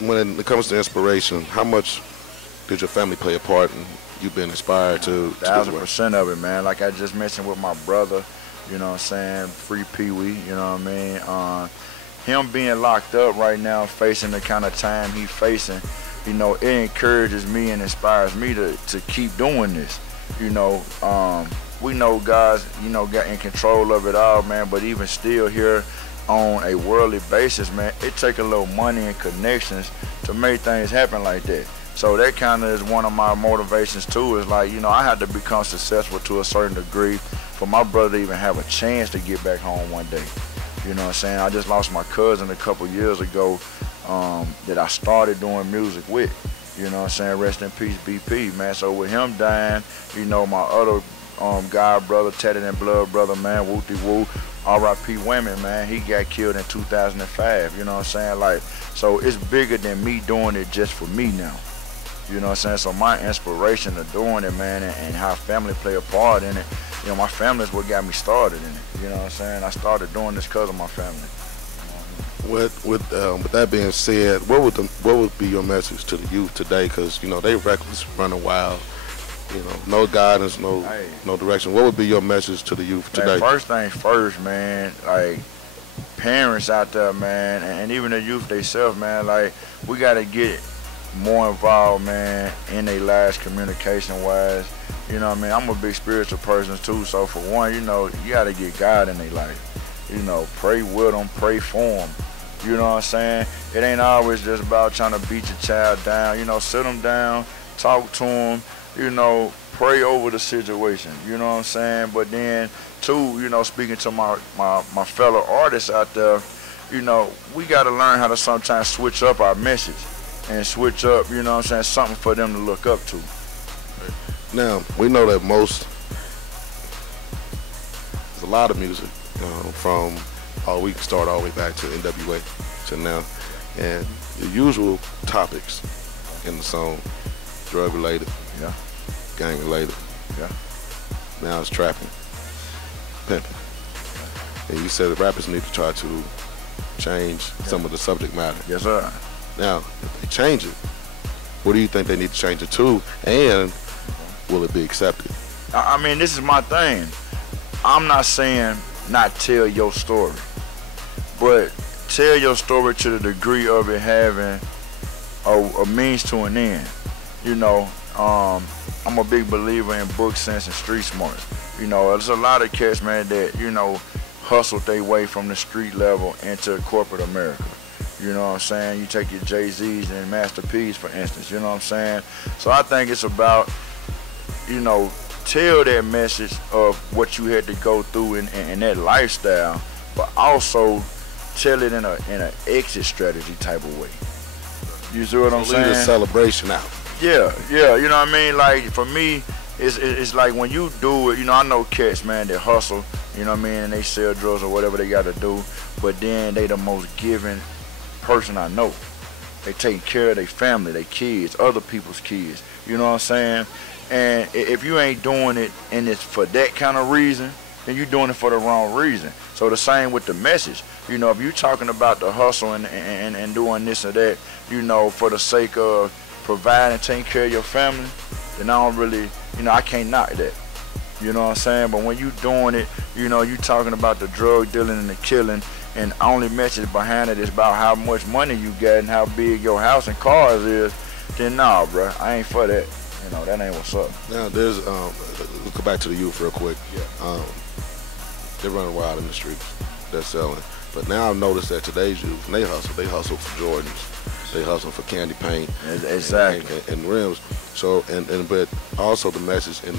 when it comes to inspiration, how much did your family play a part in you being inspired to this work? 1,000% of it, man. Like I just mentioned with my brother, you know what I'm saying, Free Pee Wee, you know what I mean? Him being locked up right now, facing the kind of time he's facing, you know, it encourages me and inspires me to keep doing this. You know, we know God's, you know, got in control of it all, man, but even still here on a worldly basis, man, it take a little money and connections to make things happen like that. So that kind of is one of my motivations too, is like, you know, I had to become successful to a certain degree for my brother to even have a chance to get back home one day. You know what I'm saying? I just lost my cousin a couple years ago that I started doing music with. You know what I'm saying? Rest in peace, BP, man. So with him dying, you know, my other god brother, tatted and blood brother, man, woo-de-woo, R.I.P. Women, man, he got killed in 2005. You know what I'm saying? Like, so it's bigger than me doing it just for me now. You know what I'm saying? So my inspiration of doing it, man, and how family play a part in it, you know, my family is what got me started in it. You know what I'm saying? I started doing this because of my family. With that being said, what would be your message to the youth today? Because, you know, they reckless, running wild, you know, no guidance, no direction. What would be your message to the youth today? Man, first things first, man, like, parents out there, man, and even the youth themselves, man, like, we got to get more involved, man, in their lives communication-wise. You know what I mean? I'm a big spiritual person, too, so for one, you know, you got to get God in their life. You know, pray with them, pray for them. You know what I'm saying? It ain't always just about trying to beat your child down. You know, sit them down, talk to them, you know, pray over the situation. You know what I'm saying? But then, too, you know, speaking to my fellow artists out there, you know, we got to learn how to sometimes switch up our message and switch up, you know what I'm saying, something for them to look up to. Now, we know that there's a lot of music from, we can start all the way back to NWA to now, and the usual topics in the song, drug related, yeah, gang related, yeah. Now it's trapping, pimping, and you said that rappers need to try to change some of the subject matter. Yes, sir. Now, if they change it, what do you think they need to change it to, and will it be accepted? I mean, this is my thing. I'm not saying not tell your story, but tell your story to the degree of it having a means to an end. You know, I'm a big believer in book sense and street smarts. You know, there's a lot of cats, man, that, you know, hustled their way from the street level into corporate America. You know what I'm saying? You take your Jay-Z's and Master P's, for instance, you know what I'm saying? So I think it's about, you know, tell that message of what you had to go through in that lifestyle, but also tell it in an exit strategy type of way. You see what I'm saying? Leave the celebration out. Yeah, you know what I mean? Like, for me, it's like when you do it, you know, I know cats, man, that hustle, you know what I mean, and they sell drugs or whatever they got to do, but then they the most giving person I know. They take care of their family, their kids, other people's kids. You know what I'm saying? And if you ain't doing it and it's for that kind of reason, then you're doing it for the wrong reason. So the same with the message. You know, if you're talking about the hustle and doing this or that, you know, for the sake of providing, taking care of your family, then I don't really, you know, I can't knock that. You know what I'm saying? But when you doing it, you know, you talking about the drug dealing and the killing, and the only message behind it is about how much money you got and how big your house and cars is, then nah, bro, I ain't for that. You know, that ain't what's up. Now, there's, let's go back to the youth real quick. Yeah. They're running wild in the streets. They're selling. But now I've noticed that today's youth, when they hustle for Jordans. They hustle for candy paint. Exactly. And rims. So, but also the message in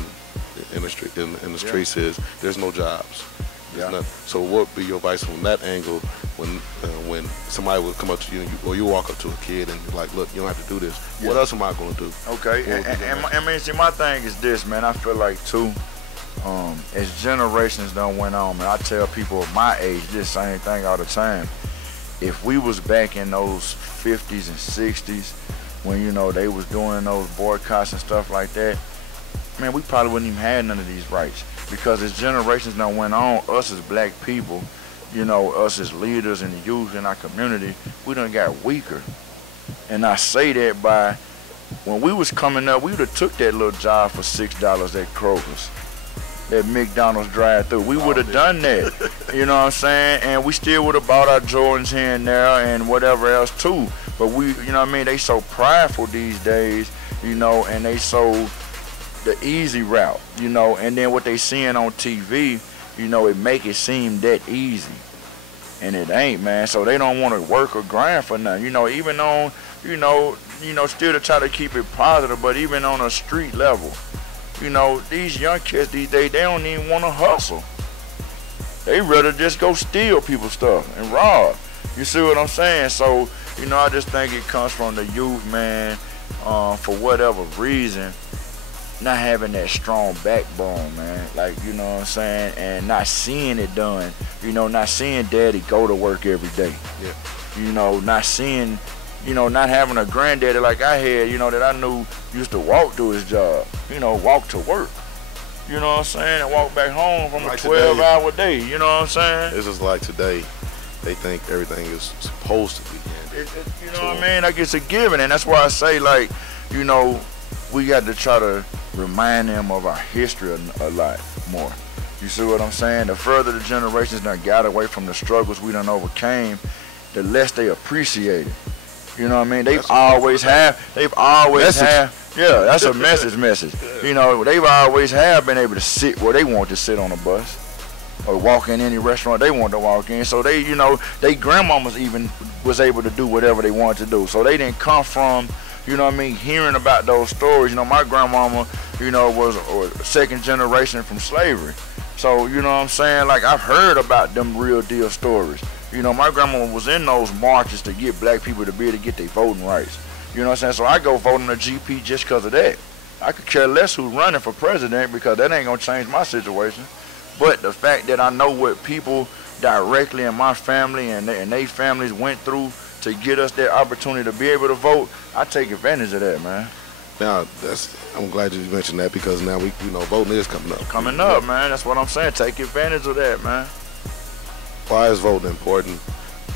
the streets is there's no jobs. Yeah. So what would be your advice from that angle when somebody would come up to you, or you walk up to a kid and you're like, look, you don't have to do this. Yeah. What else am I going to do? Okay, and I mean, see, my thing is this, man. I feel like, too, as generations done went on, man, I tell people of my age this same thing all the time. If we was back in those 50s and 60s when, you know, they was doing those boycotts and stuff like that, man, we probably wouldn't even have none of these rights. Because as generations now went on, us as black people, you know, us as leaders and the youth in our community, we done got weaker. And I say that by, when we was coming up, we would have took that little job for $6 at Kroger's, that McDonald's drive-through. We would have done that, you know what I'm saying? And we still would have bought our Jordans here and there and whatever else too. But we, you know what I mean, they so prideful these days, you know, and they so the easy route, you know, and then what they seeing on TV, you know, it make it seem that easy. And it ain't, man. So they don't want to work or grind for nothing. You know, even on, you know, still to try to keep it positive, but even on a street level, you know, these young kids these days, they don't even want to hustle. They rather just go steal people's stuff and rob. You see what I'm saying? So, you know, I just think it comes from the youth, man, for whatever reason, not having that strong backbone, man. Like, you know what I'm saying? And not seeing it done. You know, not seeing daddy go to work every day. Yeah. You know, not seeing, you know, not having a granddaddy like I had, you know, that I knew used to walk to his job. You know, walk to work. You know what I'm saying? And walk back home from like a 12-hour day. You know what I'm saying? This is like today. They think everything is supposed to be handed. You know what I mean? Like, it's a given. And that's why I say, like, you know, we got to try to remind them of our history a lot more. You see what I'm saying? The further the generations done got away from the struggles we done overcame, the less they appreciate it. You know what I mean? They've always had. Yeah, that's a message. You know, they've always have been able to sit where they want to sit on a bus or walk in any restaurant they want to walk in. So they, you know, they grandmamas even was able to do whatever they wanted to do. So they didn't come from, you know what I mean, hearing about those stories. You know, my grandmama, you know, was a second generation from slavery. So, you know what I'm saying? Like, I've heard about them real deal stories. You know, my grandmama was in those marches to get black people to be able to get their voting rights. You know what I'm saying? So I go voting the GP just because of that. I could care less who's running for president because that ain't going to change my situation. But the fact that I know what people directly in my family and they families went through to get us that opportunity to be able to vote, I take advantage of that, man. Now, I'm glad you mentioned that because now we know voting is coming up. Coming up, man. That's what I'm saying. Take advantage of that, man. Why is voting important,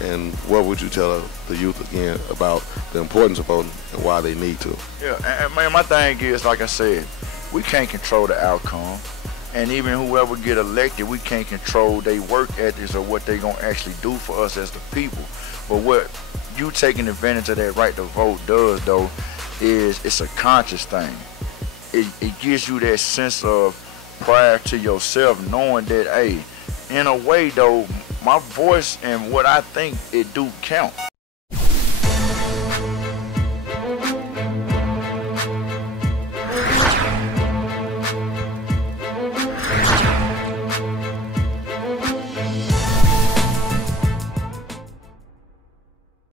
and what would you tell the youth again about the importance of voting and why they need to? Yeah, and man, my thing is, like I said, we can't control the outcome, and even whoever get elected, we can't control their work ethics or what they gonna actually do for us as the people. But what you taking advantage of that right to vote does, though, is it's a conscious thing. It gives you that sense of pride to yourself, knowing that, hey, in a way, though, my voice and what I think, it do count.